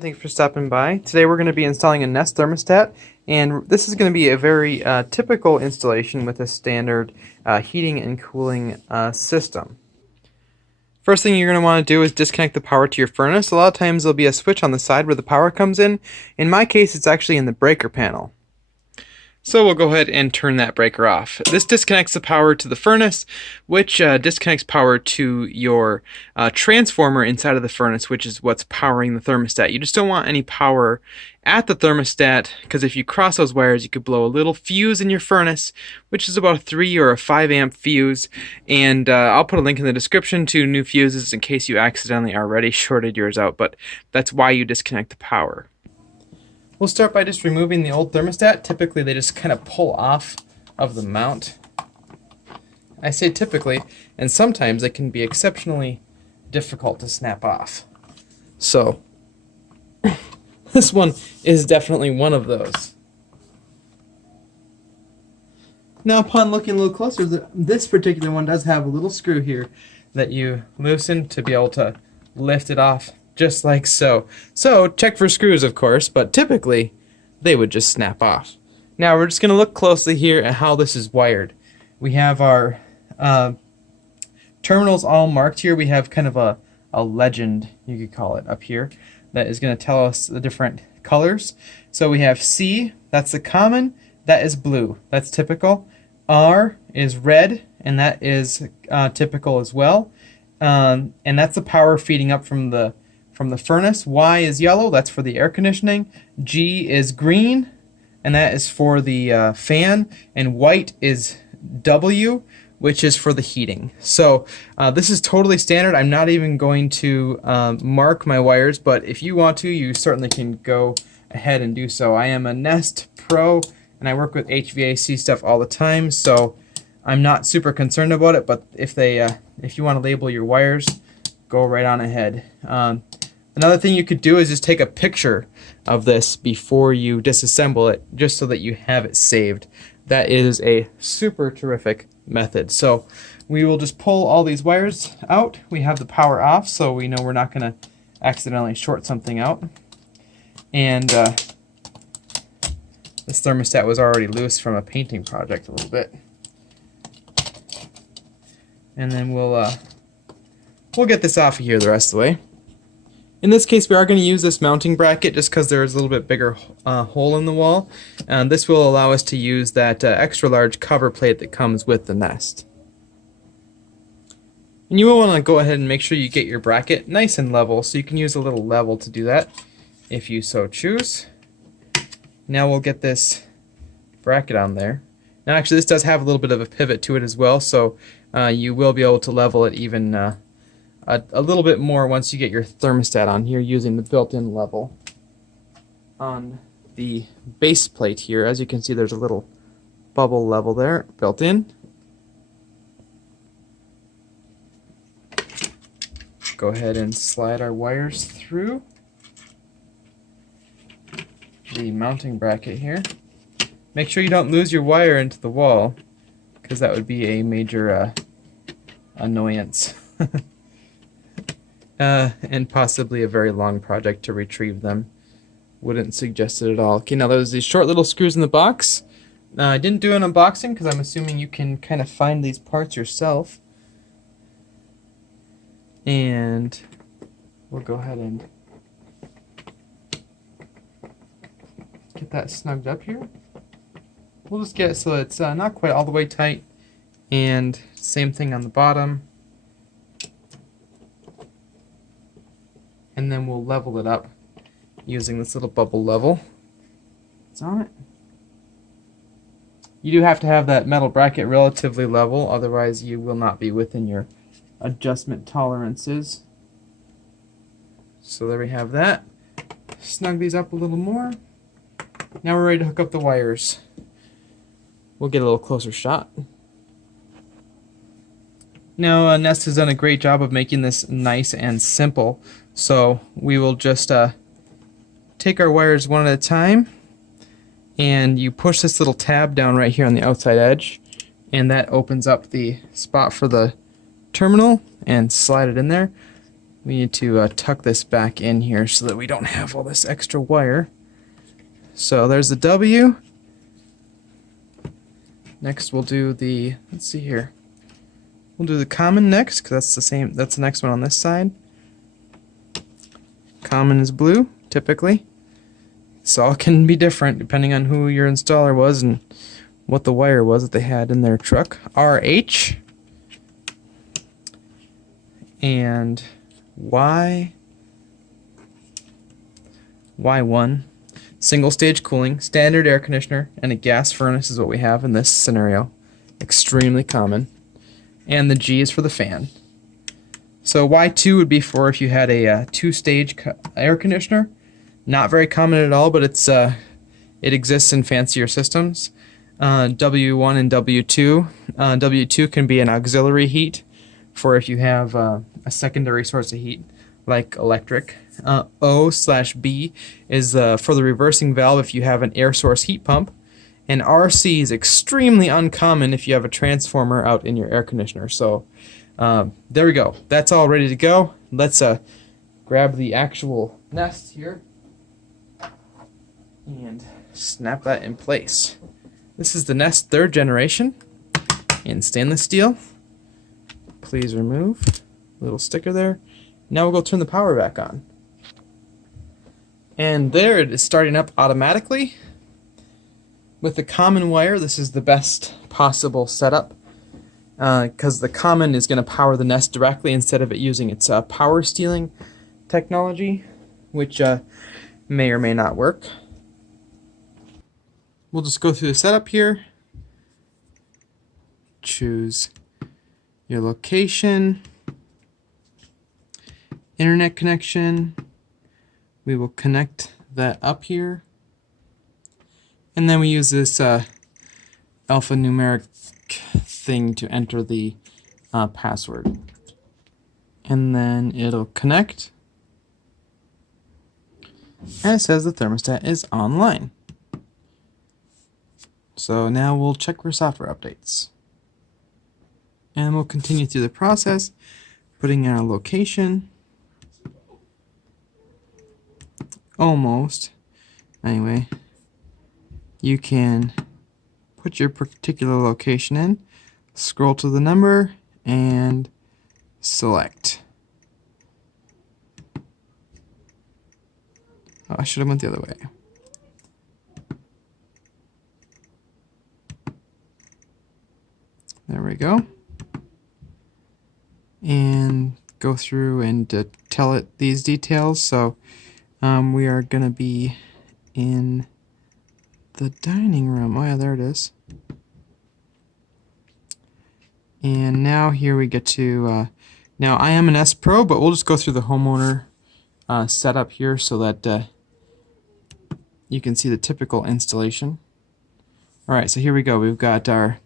Thanks for stopping by. Today we're going to be installing a Nest thermostat, and this is going to be a very typical installation with a standard heating and cooling system. First thing you're going to want to do is disconnect the power to your furnace. A lot of times there'll be a switch on the side where the power comes in. In my case, it's actually in the breaker panel. So we'll go ahead and turn that breaker off. This disconnects the power to the furnace, which disconnects power to your transformer inside of the furnace, which is what's powering the thermostat. You just don't want any power at the thermostat, because if you cross those wires, you could blow a little fuse in your furnace, which is about a 3 or a 5 amp fuse. And I'll put a link in the description to new fuses in case you accidentally already shorted yours out, but that's why you disconnect the power. We'll start by just removing the old thermostat. Typically, they just kind of pull off of the mount. I say typically, and sometimes they can be exceptionally difficult to snap off. So, this one is definitely one of those. Now, upon looking a little closer, this particular one does have a little screw here that you loosen to be able to lift it off. Just like so. So check for screws, of course, but typically they would just snap off. Now we're just going to look closely here at how this is wired. We have our terminals all marked here. We have kind of a legend, you could call it, up here that is going to tell us the different colors. So we have C, that's the common, that is blue, that's typical. R is red, and that is typical as well. And that's the power feeding up from the furnace. Y is yellow, that's for the air conditioning. G is green, and that is for the fan. And white is W, which is for the heating. So this is totally standard. I'm not even going to mark my wires, but if you want to, you certainly can go ahead and do so. I am a Nest Pro, and I work with HVAC stuff all the time, so I'm not super concerned about it, but if you want to label your wires, go right on ahead. Another thing you could do is just take a picture of this before you disassemble it, just so that you have it saved. That is a super terrific method. So we will just pull all these wires out. We have the power off, so we know we're not going to accidentally short something out. And this thermostat was already loose from a painting project a little bit. And then we'll get this off of here the rest of the way. In this case, we are going to use this mounting bracket just because there is a little bit bigger hole in the wall. And this will allow us to use that extra large cover plate that comes with the Nest. And you will want to go ahead and make sure you get your bracket nice and level, so you can use a little level to do that if you so choose. Now we'll get this bracket on there. Now actually this does have a little bit of a pivot to it as well, so you will be able to level it even a little bit more once you get your thermostat on here using the built-in level on the base plate here. As you can see, there's a little bubble level there built in. Go ahead and slide our wires through the mounting bracket here. Make sure you don't lose your wire into the wall, because that would be a major annoyance. And possibly a very long project to retrieve them. Wouldn't suggest it at all. Okay, now there's these short little screws in the box. I didn't do an unboxing because I'm assuming you can kind of find these parts yourself. And we'll go ahead and get that snugged up here. We'll just get it so it's not quite all the way tight. And same thing on the bottom. And then we'll level it up using this little bubble level. It's on it. You do have to have that metal bracket relatively level, otherwise you will not be within your adjustment tolerances. So there we have that. Snug these up a little more. Now we're ready to hook up the wires. We'll get a little closer shot. Now Nest has done a great job of making this nice and simple. So we will just take our wires one at a time, and you push this little tab down right here on the outside edge, and that opens up the spot for the terminal, and slide it in there. we need to tuck this back in here so that we don't have all this extra wire. So there's the W. Next we'll do the, let's see here. We'll do the common next, because that's the same, that's the next one on this side. Common is blue, typically. This all can be different depending on who your installer was and what the wire was that they had in their truck. RH and Y1. Single stage cooling, standard air conditioner, and a gas furnace is what we have in this scenario. Extremely common. And the G is for the fan. So Y2 would be for if you had a two-stage air conditioner. Not very common at all, but it exists in fancier systems. W1 and W2. W2 can be an auxiliary heat for if you have a secondary source of heat, like electric. O/B is for the reversing valve if you have an air source heat pump. And RC is extremely uncommon if you have a transformer out in your air conditioner. So there we go. That's all ready to go. Let's grab the actual nest here and snap that in place. This is the Nest 3rd generation in stainless steel. Please remove a little sticker there. Now we'll go turn the power back on. And there it is starting up automatically. With the common wire, this is the best possible setup because the common is going to power the Nest directly instead of it using its power stealing technology, which may or may not work. We'll just go through the setup here. Choose your location, internet connection. We will connect that up here. And then we use this alphanumeric thing to enter the password. And then it'll connect. And it says the thermostat is online. So now we'll check for software updates. And we'll continue through the process, putting in our location. Almost. Anyway, you can put your particular location in, scroll to the number, and select. Oh, I should have went the other way. There we go. And go through and tell it these details. So we are going to be in the dining room. Oh yeah, there it is. And now here we get to, now I am an S Pro, but we'll just go through the homeowner setup here so that you can see the typical installation. Alright, so here we go. We've got our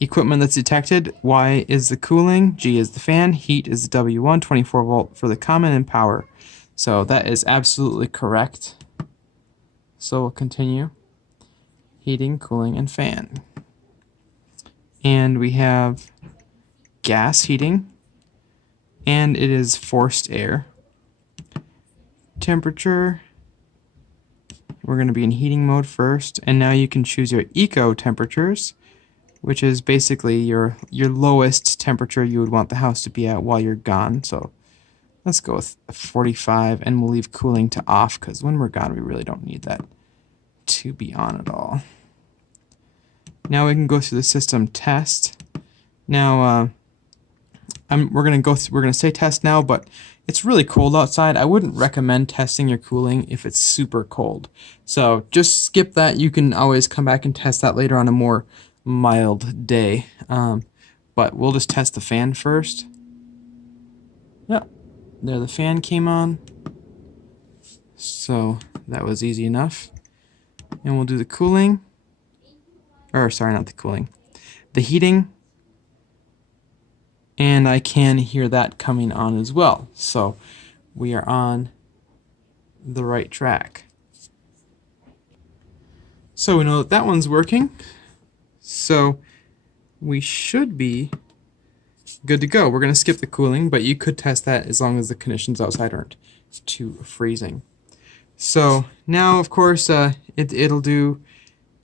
equipment that's detected. Y is the cooling, G is the fan, heat is the W1, 24 volt for the common, and power. So that is absolutely correct. So we'll continue. Heating, cooling, and fan. And we have gas heating, and it is forced air. Temperature, we're going to be in heating mode first, and now you can choose your eco temperatures, which is basically your lowest temperature you would want the house to be at while you're gone. So let's go with 45, and we'll leave cooling to off because when we're gone we really don't need that to be on at all. Now we can go through the system test. Now we're gonna say test now, but it's really cold outside. I wouldn't recommend testing your cooling if it's super cold. So just skip that. You can always come back and test that later on a more mild day. But we'll just test the fan first. Yep, there the fan came on. So that was easy enough. And we'll do the cooling. Or sorry, not the cooling. The heating. And I can hear that coming on as well. So we are on the right track. So we know that one's working. So we should be good to go. We're going to skip the cooling, but you could test that as long as the conditions outside aren't too freezing. So now, of course, it'll do,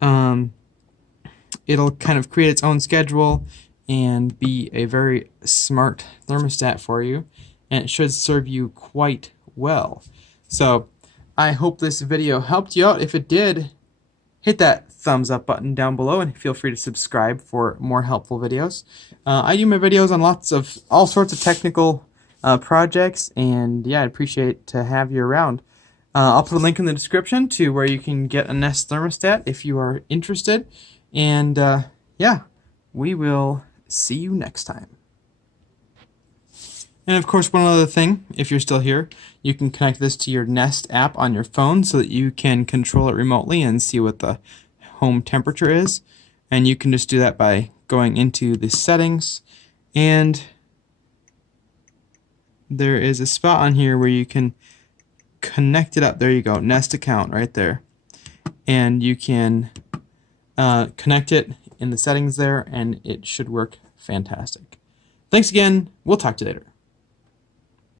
it'll kind of create its own schedule and be a very smart thermostat for you, and it should serve you quite well. So I hope this video helped you out. If it did, hit that thumbs up button down below and feel free to subscribe for more helpful videos. I do my videos on all sorts of technical projects, and yeah, I'd appreciate to have you around. I'll put a link in the description to where you can get a Nest thermostat if you are interested. And yeah, we will see you next time. And of course, one other thing, if you're still here, you can connect this to your Nest app on your phone so that you can control it remotely and see what the home temperature is. And you can just do that by going into the settings, and there is a spot on here where you can connect it up. There you go, Nest account right there. And you can connect it in the settings there, and it should work fantastic. Thanks again. We'll talk to you later.